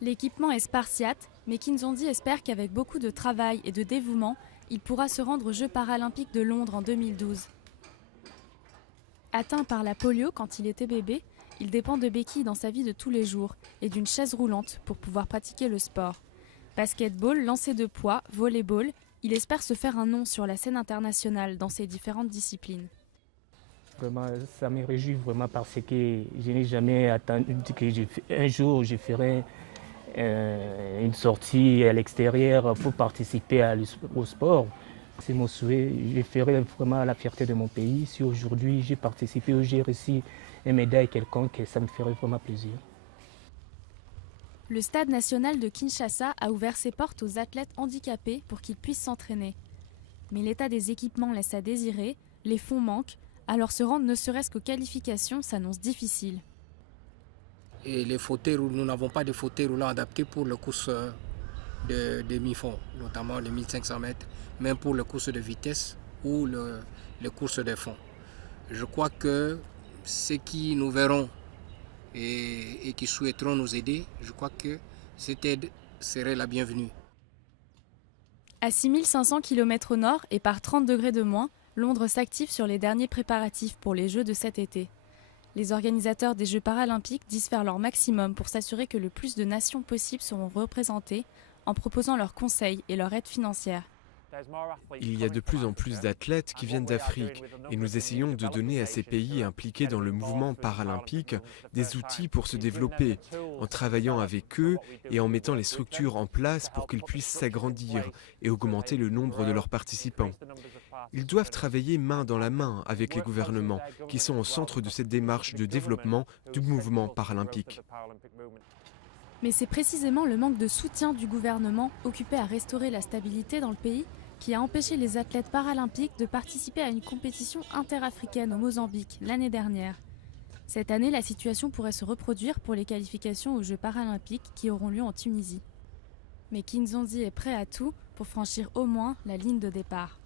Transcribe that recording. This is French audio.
L'équipement est spartiate, mais Kinzondi espère qu'avec beaucoup de travail et de dévouement, il pourra se rendre aux Jeux paralympiques de Londres en 2012. Atteint par la polio quand il était bébé, il dépend de béquilles dans sa vie de tous les jours et d'une chaise roulante pour pouvoir pratiquer le sport. Basketball, lancer de poids, volleyball, il espère se faire un nom sur la scène internationale dans ces différentes disciplines. Vraiment, ça me réjouit vraiment parce que je n'ai jamais attendu qu'un jour je ferai une sortie à l'extérieur pour participer au sport. C'est mon souhait. Je ferai vraiment la fierté de mon pays. Si aujourd'hui j'ai participé ou j'ai reçu une médaille quelconque, ça me ferait vraiment plaisir. Le stade national de Kinshasa a ouvert ses portes aux athlètes handicapés pour qu'ils puissent s'entraîner. Mais l'état des équipements laisse à désirer, les fonds manquent, alors se rendre ne serait-ce qu'aux qualifications s'annonce difficile. Et les fauteuils, nous n'avons pas de fauteuils roulants adaptés pour les courses de demi-fond, notamment les 1500 mètres, même pour les courses de vitesse ou les courses de fond. Je crois que ceux qui nous verront et qui souhaiteront nous aider, je crois que cette aide serait la bienvenue. À 6500 km au nord et par 30 degrés de moins, Londres s'active sur les derniers préparatifs pour les Jeux de cet été. Les organisateurs des Jeux paralympiques disent faire leur maximum pour s'assurer que le plus de nations possibles seront représentées en proposant leurs conseils et leur aide financière. Il y a de plus en plus d'athlètes qui viennent d'Afrique et nous essayons de donner à ces pays impliqués dans le mouvement paralympique des outils pour se développer, en travaillant avec eux et en mettant les structures en place pour qu'ils puissent s'agrandir et augmenter le nombre de leurs participants. Ils doivent travailler main dans la main avec les gouvernements qui sont au centre de cette démarche de développement du mouvement paralympique. Mais c'est précisément le manque de soutien du gouvernement occupé à restaurer la stabilité dans le pays qui a empêché les athlètes paralympiques de participer à une compétition interafricaine au Mozambique l'année dernière. Cette année, la situation pourrait se reproduire pour les qualifications aux Jeux paralympiques qui auront lieu en Tunisie. Mais Kinzondi est prêt à tout pour franchir au moins la ligne de départ.